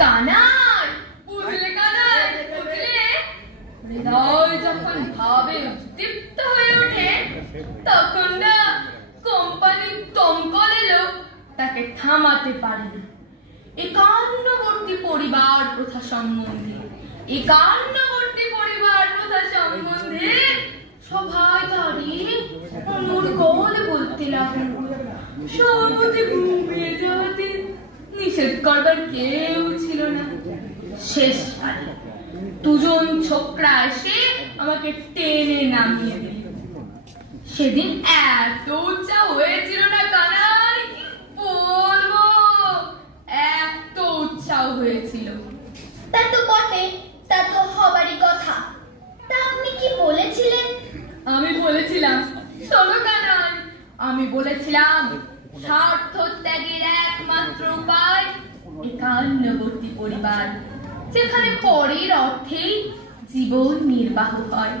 কানাই, বুঝলে কানাই, বুঝলে? হৃদয় যখন ভাবে উদ্দীপ্ত হয়ে ওঠে তখন না কোম্পানির দমকল এলো তাকে থামাতে পারে না। একান্নবর্তী পরিবার প্রথা সম্বন্ধে সবাই দাঁড়িয়ে অনুর্গল বলতে লাগলো। সর্বতে ঘুমিয়ে যাওয়াতে নিষেধ করবার কেউ ছিল না। শেষ কালে দুজন ছোকরা এসে আমাকে টেনে নামিয়ে দিল। সেদিন এত উৎসাহ হয়েছিল না কানাই, বলবো এত উৎসাহ হয়েছিল। তা তো বটে, তা তো হবারই কথা। তা আপনি কি বলেছিলেন? আমি বলেছিলাম, শোনো কানাই, আমি বলেছিলাম স্বার্থ ত্যাগের একমাত্র উপায় একান্নবর্তী পরিবার, যেখানে পরের অর্থেই জীবন নির্বাহ হয়,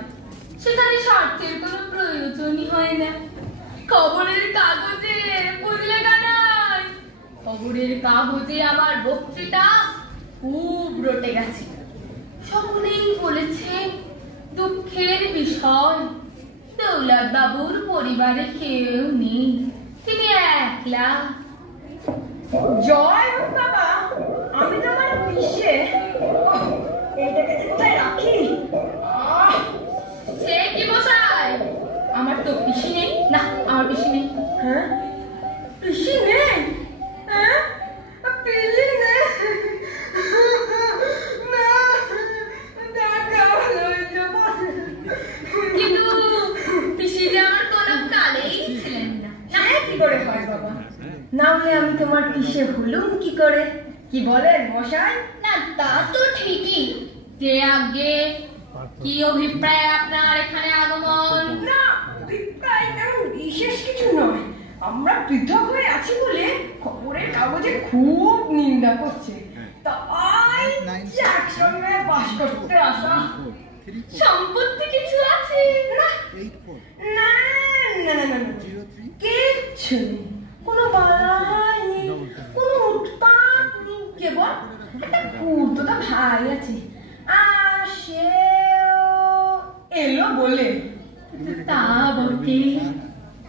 সেখানে স্বার্থের কোনো প্রয়োজনই হয় না। খবরের কাগজে, বুঝলে কানাই, খবরের কাগজে আমার বক্তৃতা খুব রটে গেছে। সকলেই বলেছে দুঃখের বিষয় দৌলত বাবুর পরিবারে কেউ নেই, তিনি একলা। জয় হোক বাবা, আমি তোমার পিসে। এইটাকে কোথায় রাখি? সে কি মশাই, আমার তো পিসি নেই। না, আমার পিসি নেই। হ্যাঁ, পিসি নেই? হ্যাঁ, পিসি নেই? কিন্তু পিসি যে আমার কোনো কালেই ছিলেন না। কি করে হয় বাবা? না হলে আমি তোমার পিসে হলুম কি করে? কি বলেন মশাই? না, তা তো ঠিকই। যে আগে কি অভিপ্রায় আপনার এখানে আগমন? না, অভিপ্রায় তেমন বিশেষ কিছু নয়। আমরা পৃথক হয়ে আছি বলে খবরের কাগজে খুব নিন্দা করছে, তাই একসঙ্গে বাস করতে আসা। সম্পত্তি কিছু আছে? না না না না না, কিচ্ছু নেই, কোনো বালাই নেই, কোনো উৎপাত নেই, কেবল একটা খুঁড়তো ভাই আছে, আর সে এলো বলে। তা বটে,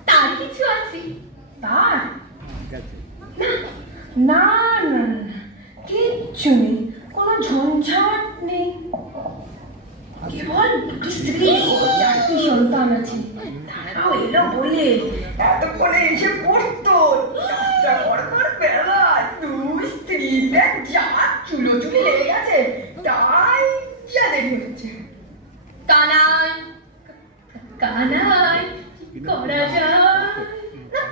তার কিছু আছে? তার না না না, কিচ্ছু নেই, কোনো ঝঞ্ঝাট নেই, কেবল দুটি স্ত্রী চারটি সন্তান আছে। তারাও এলো বলে এতক্ষণে এসে পড়তো বেলায় দুই স্ত্রীতে যা চুলোচুলি লেগে গেছে, তাই যা দেখে হচ্ছে। কানাই, কানাই, করা যায় না,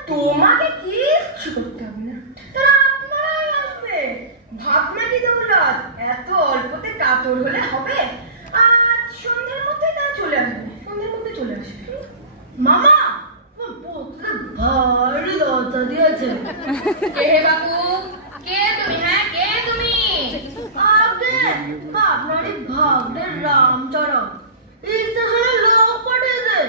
তোমাকে কিচ্ছু করতে হবে না, তারা আপনারাই আসবে। ভাবনা কি দৌলত, এত অল্পতে কাতর হলে হবে? আজ সন্ধ্যার মধ্যে তারা চলে আসবে, সন্ধ্যার মধ্যে চলে আসবে। মামা ভারী দরজা দিয়েছে। কে বাবু? কে তুমি? হ্যাঁ, কে তুমি? আপনারই ভাগ্নের রামচরণ স্টেশনে লোক পাঠিয়েছে,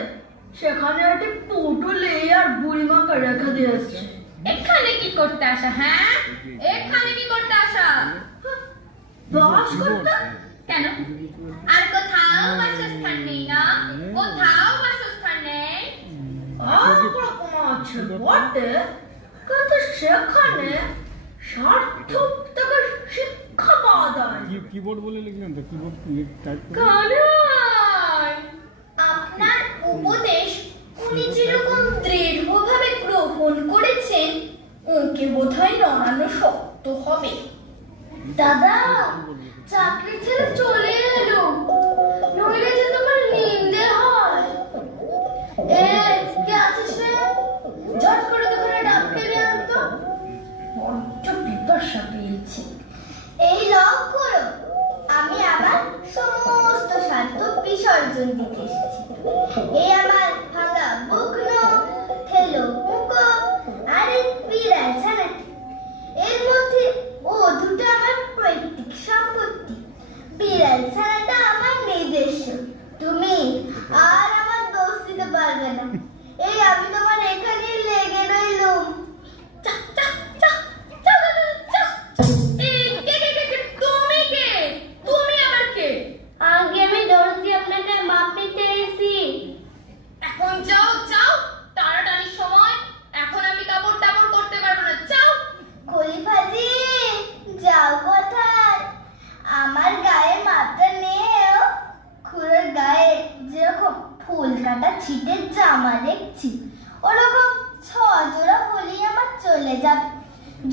সেখানে একটি পুটুলি আর বুড়িমাকে রেখে দিয়ে এসছে। এখানে কি করতে আসা? হ্যাঁ, এখানে কি করতে আসা? বাস করতে? কেন, আর কোথাও বাসস্থান নেই না? কোথাও বাসস্থান নেই? আছে বটে, কিন্তু সেখানে সার্থক থেকে শিক্ষা পাওয়া যায়। কিবোর্ড বলে লিখলেন তো, কিবোর্ড টাইপ করে। কানাই, আপনার উপদেশ উনি যেরকম দৃঢ়ভাবে গ্রহণ করেছেন, ওকে বোধহয় নড়ানো শক্ত হবে। দাদা, চাকরি ছেড়ে চলে এলো, নইলে যে তোমার নিন্দে হয়। কে আছিস রে? ঝট করে দোকানে ডাক পেলে আনতো, বড্ড বিপাশা পেয়েছে। এই লক করো, আমি আবার সমস্ত শান্ত বিসর্জন দিতে এসেছি। এই আমার ভাঙা বুকনো থেলো মুখো আর এই বিড়াল ছানাটি, এর মধ্যে ও দুটো আমার পৈতৃক সম্পত্তি। বিড়াল ছানাটা আমার নিজস্ব, তুমি আর আমার দোষ দিতে পারবে না। এই আমি তোমার এখানে লেগে রইলুম। চা চা চা চা চা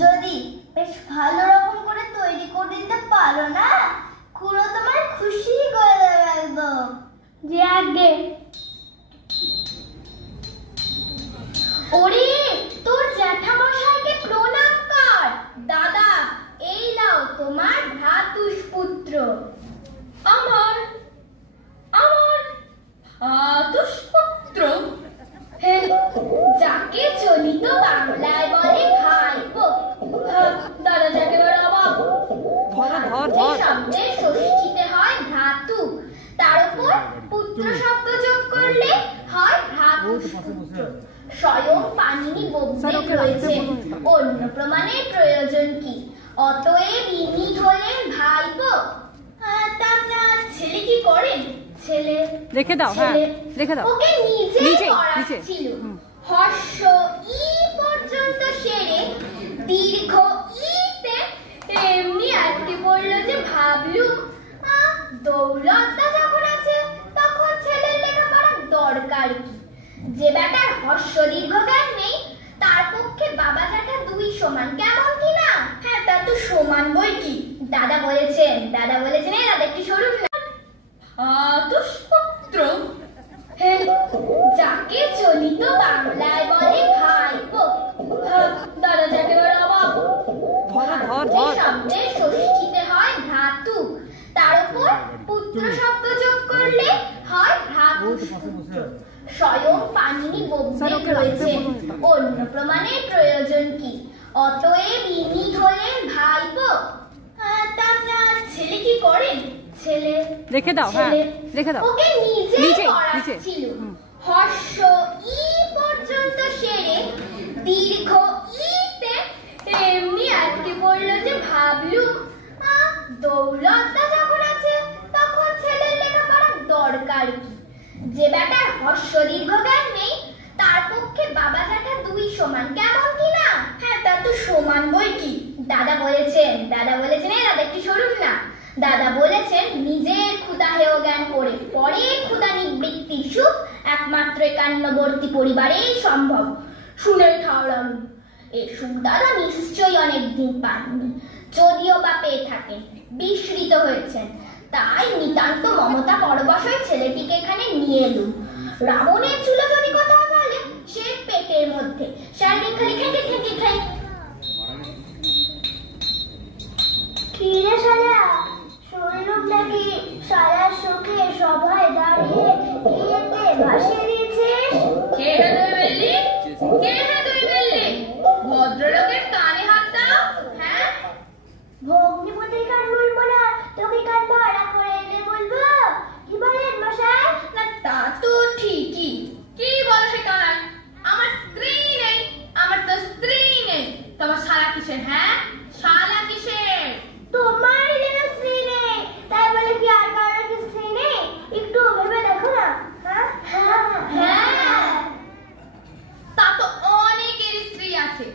যদি বেশ ভালো রকম করে তৈরি করে দিতে পারো না, খুড়ো তোমার খুশি করে দেবে একদম। যে আগে ওরে তোর জ্যাঠামশাইকে প্রণাম কর। দাদা এই নাও তোমার ভ্রাতুষ্পুত্র। আমার ভ্রাতুষ্পুত্র? যাকে চলিত বাংলায় বলে ভাইপো। দাদা যাকে বলে অবাক। শব্দের ষষ্ঠীতে হয় ধাতু, তার উপর পুত্র শব্দ যোগ করলে হয় ভ্রাতুষ্পুত্র। স্বয়ং পাণিনি বৌদ্ধ রয়েছে, অন্য প্রমাণের প্রয়োজন কি? অতএব ইনি হলেন ভাইপো। তা আপনার ছেলে কি করেন? ছেলে রেখে দাও, হ্যাঁ রেখে দাও। ওকে নিচে, নিচে নিচে। ছিল। হর্ষ ই পর্যন্ত সেরে দীর্ঘ ইতে এমনি আটকে পড়লো যে ভাবলুম দৌলতটা যখন আছে তখন ছেলের লেখাপড়ার দরকার কি? যে বেটার হর্ষ দীর্ঘজ্ঞান নেই তার পক্ষে বাবা জ্যাঠা দুই সমান, কেমন কি না? হ্যাঁ তা তো সমান বই কি। দাদা বলেছেন এই দাদা একটু সরুন না। ভ্রাতুষ্পুত্র? যাকে চলিত বাংলায় বলে ভাইপো। দাদা যাকে বলে অবাক। শব্দের ষষ্ঠীতে হয় ধাতু, তার উপর পুত্র শব্দ যোগ করলে হয় ভ্রাতুষ্পুত্র। স্বয়ং পাণিনি বৌদ্ধ রয়েছে, অন্য প্রমাণের প্রয়োজন কি? অতএব ইনি হলেন ভাইপো। তা আপনার ছেলে কি করেন? ছেলে রেখে দাও, হ্যাঁ রেখে দাও। ওকে নিচে নিচে। ছিল। হর্ষ ই পর্যন্ত সেরে দীর্ঘ ইতে এমনি আটকে পড়লো যে ভাবলুম দৌলতটা যখন আছে তখন ছেলের লেখাপড়ার দরকার কি? যে বেটার হর্ষ দীর্ঘজ্ঞান নেই তার পক্ষে বাবা জ্যাঠা দুই সমান, কেমন কি না? হ্যাঁ তা তো সমান বই কি। দাদা বলেছেন এই দাদা একটু সরুন না। দাদা বলেছেন নিজের ক্ষুধা হেয় জ্ঞান করে পরে ক্ষুধা নিবৃত্তির সুখ একমাত্র একান্নবর্তী পরিবারেই সম্ভব। শুনে ঠাউরাম এ সুখ দাদা নিশ্চয়ই অনেকদিন পাননি, যদিও বা পেয়ে থাকেন বিস্মৃত হয়েছেন। তাই নিতান্ত মমতা পরবশ হয়ে ছেলেটিকে এখানে নিয়ে এলুম। রাবণের চুলো যদি কোথাও চলে সে পেটের মধ্যে, সারাদিন খালি খেটে কি রে শালা, শুনলুম নাকি শালার শোকে সভায় দাঁড়িয়ে বিয়েতে ভাসিয়ে দিয়েছিস? কে হে তুই বললি? ভদ্রলোকের কানে হাত দাও। হ্যাঁ ভগ্নিপতির কান বলবো না, তোকে কান ভাড়া করে এনে বলবো। কি বলেন মশাই? না তা তো ঠিকই। কি বলো সে কানাই? আমার স্ত্রী নেই, আমার তো স্ত্রী নেই। তোমার শালা কিসের? হ্যাঁ শালা কিসের? তোমারই যেন স্ত্রী নেই, তাই বলে কি আর কারোর কি স্ত্রী নেই? একটু ভেবে দেখো না। হ্যাঁ তা তো অনেকেরই স্ত্রী আছে,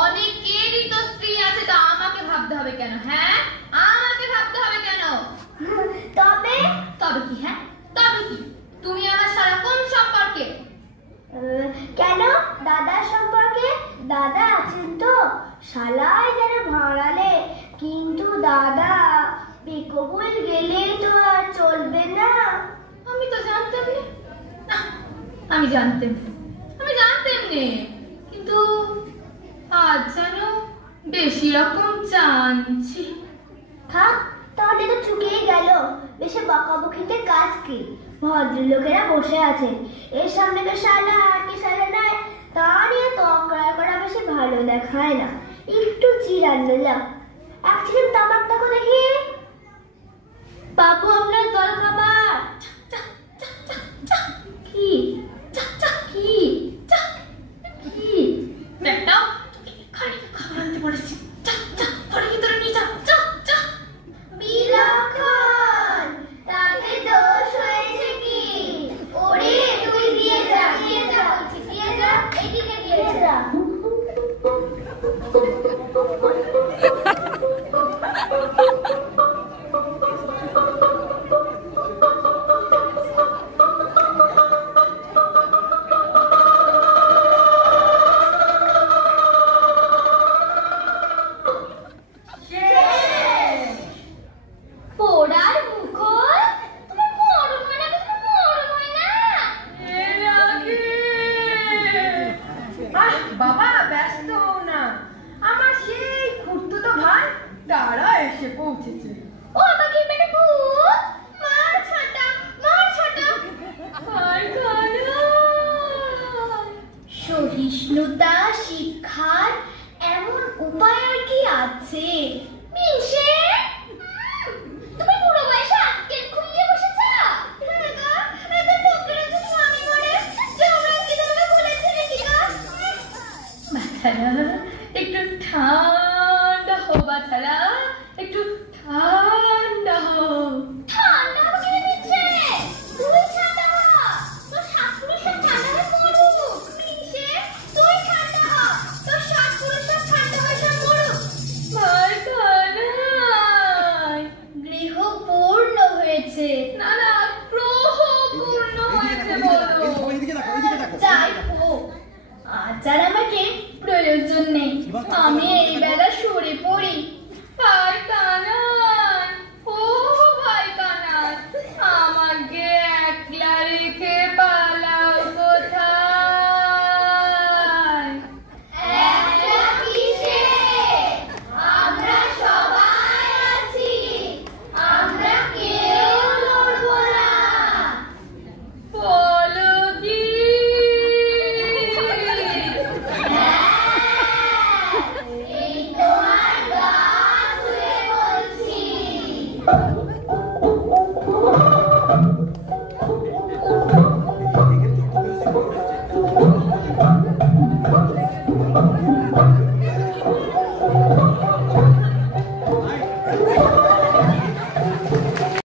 অনেকেরই তো স্ত্রী আছে। তা আমাকে ভাবতে হবে কেন? হ্যাঁ আমাকে ভাবতে হবে কেন? তবে কি? হ্যাঁ তবে কি? তুমি আমার শালা কোন সম্পর্কে? কেন দাদার সম্পর্কে? দাদা আছেন তো, শালাই যেন ভাড়ালে, কিন্তু দাদা বেকবুল গেলে তো আর চলবে না। আমি তো জানতাম না। আমি জানতাম কিন্তু আজ যেন বেশি রকম জানছি। থাক তাহলে তো চুকেই গেল। বেশি বকাবকিতে কাজ কি? ভদ্রলোকেরা বসে আছেন, এর সামনে তো শালা আর কি শালা নাই, তা নিয়ে তকরার করা বেশি ভালো দেখায় না। একটু চিরান নিলাম। এক ছিলেন তামাকটাকে দেখি। বাবু আপনার জল খাবার। কি ব্যাগটাও খালি খাবার আনতে বলেছি। ঘরের ভিতরে নিয়ে যা। বিলক্ষণ, তাতে দোষ হয়েছে কি? ওরে তুই দিয়ে যা বলছি, দিয়ে যা, এদিকে দিয়ে যা। তারা এসে পৌঁছেছে। ও আমাকে বেটা ভূত মার ছাটা আর কানা সহিষ্ণুতা শিক্ষার এমন উপায় আর কি আছে? মিনসে তুমি পুরো বয়সে আটকে খুইয়ে বসেছ। বাছারা একটু ঠান্ডা হো, বাছারা একটু ঠান্ডা হো। ঠান্ডা হবে না মিনসে, তুই ঠান্ডা হ। তোর শাশুড়ি সব ঠান্ডা হয়ে পড়ুক। মিনসে তুই ঠান্ডা হ, তোর শাশুড়ি সব ঠান্ডা হয়ে সব মরুক। আর কানাই গৃহ পূর্ণ হয়েছে। না না, গ্রহ পূর্ণ হয়েছে বলো। যাই হোক, আজ আর আমাকে প্রয়োজন নেই। আমি এই বেলা সরে পড়ি। ভাই কানাই, ও ভাই কানাই, আমাকে একলা রেখে পালাও কোথায়? একলা কিসে? আমরা সবাই আছি, আমরা কেউ লড়বো না। বলো কি? এই তোমার গা ছুঁয়ে বলছি।